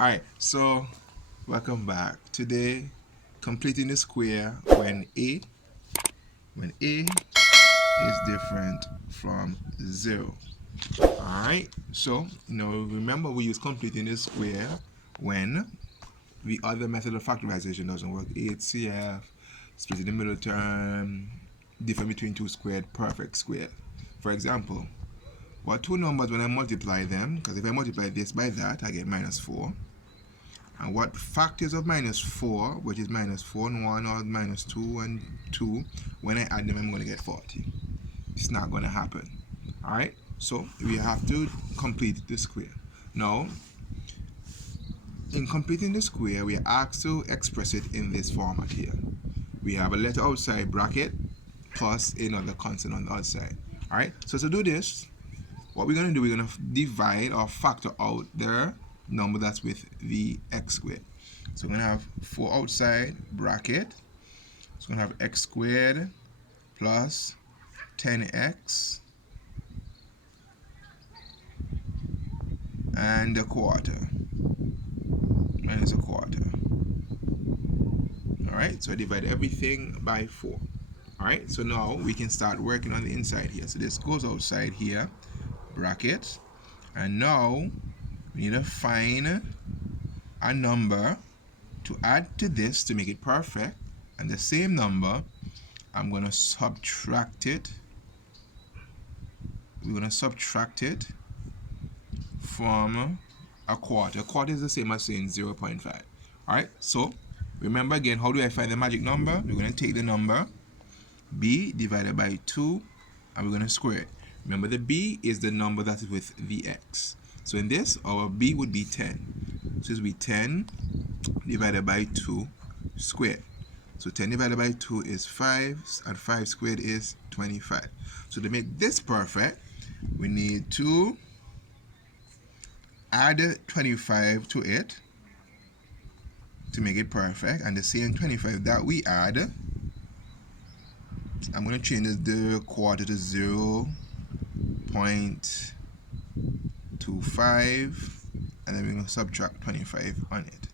Alright, so welcome back. Today, completing the square when a is different from 0. Alright, so remember we use completing the square when the other method of factorization doesn't work. HCF, split in the middle term, difference between two squared, perfect square. For example, what two numbers when I multiply them, because if I multiply this by that, I get minus 4. And what factors of minus 4, which is minus 4 and 1, or minus 2 and 2, when I add them, I'm going to get 40. It's not going to happen. Alright, so we have to complete the square. Now, in completing the square, we are asked to express it in this format here. We have a letter outside bracket plus another constant on the outside. Alright, so to do this, what we're going to do, we're going to divide or factor out the number that's with the x squared. So we're going to have 4 outside bracket. So we're going to have x squared plus 10x and a quarter minus a quarter. Alright, so I divide everything by 4. Alright, so now we can start working on the inside here. So this goes outside here, bracket. And now we need to find a number to add to this to make it perfect. And the same number, I'm going to subtract it. We're going to subtract it from a quarter. A quarter is the same as saying 0.5. Alright, so remember again, how do I find the magic number? We're going to take the number b divided by 2 and we're going to square it. Remember, the b is the number that is with the x. So in this, our b would be 10. So this would be 10 divided by 2 squared. So 10 divided by 2 is 5, and 5 squared is 25. So to make this perfect, we need to add 25 to it to make it perfect. And the same 25 that we add, I'm going to change the quarter to 0.25, and then we're going to subtract 25 on it.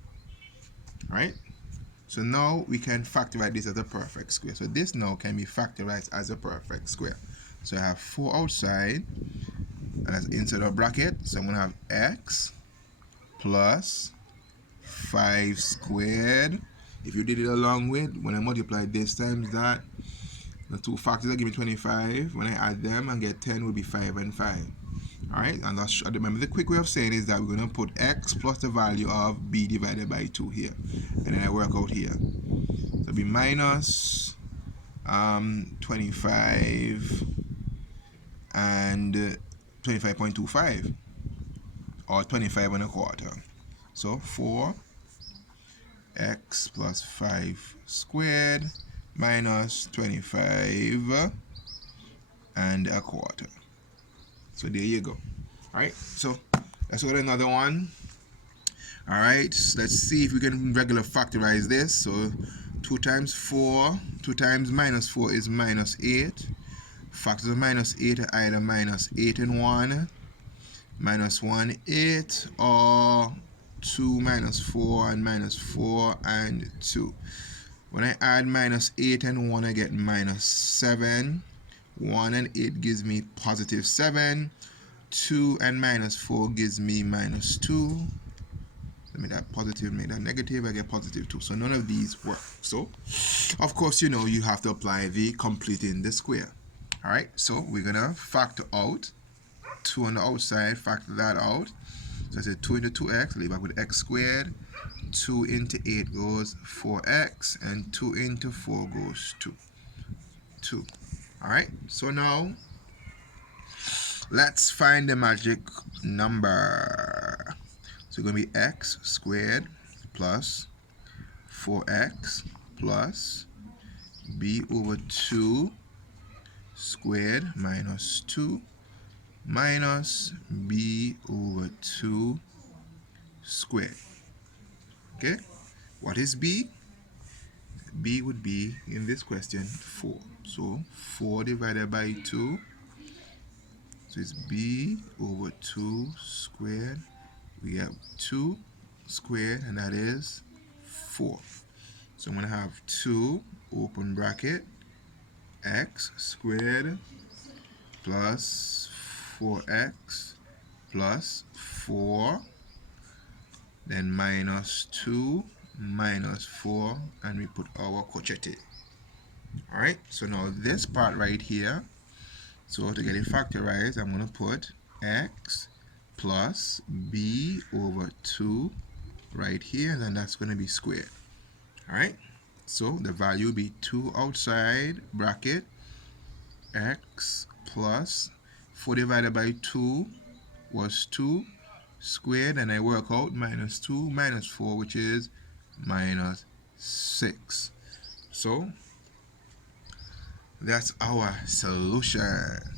Alright? So now we can factorize this as a perfect square. So this now can be factorized as a perfect square. So I have 4 outside, and that's inside our bracket. So I'm going to have x plus 5 squared. If you did it along with, when I multiply this times that, the two factors that give me 25. When I add them and get 10, will be 5 and 5. Alright, and remember the quick way of saying is that we're going to put x plus the value of b divided by 2 here. And then I work out here. So it'll be minus 25 and 25.25, or 25 and a quarter. So 4x plus 5 squared minus 25 and a quarter. So there you go. Alright, so let's go to another one. Alright, let's see if we can regular factorize this. So 2 times 4, 2 times minus 4 is minus 8. Factors of minus 8 are either minus 8 and 1, minus 1, 8, or 2 minus 4 and minus 4 and 2. When I add minus 8 and 1, I get minus 7. 1 and 8 gives me positive 7. 2 and minus 4 gives me minus 2. Let me that positive, make that negative, I get positive 2. So none of these work. So, of course, you have to apply the completing the square. Alright, so we're going to factor out 2 on the outside, factor that out. So I said 2 into 2x, leave back with x squared. 2 into 8 goes 4x, and 2 into 4 goes 2. Alright, so now let's find the magic number. So it's going to be x squared plus 4x plus b over 2 squared minus 2 minus b over 2 squared. Okay, what is b? B would be, in this question, 4. So 4 divided by 2, so it's b over 2 squared. We have 2 squared, and that is 4. So I'm going to have 2 open bracket x squared plus 4x plus 4, then minus 2 minus 4, and we put our crochet. Alright, so now this part right here, so to get it factorized, I'm going to put x plus b over 2 right here, and that's going to be squared. Alright, so the value will be 2 outside bracket x plus 4 divided by 2 was 2 squared, and I work out minus 2 minus 4, which is minus 6. So that's our solution.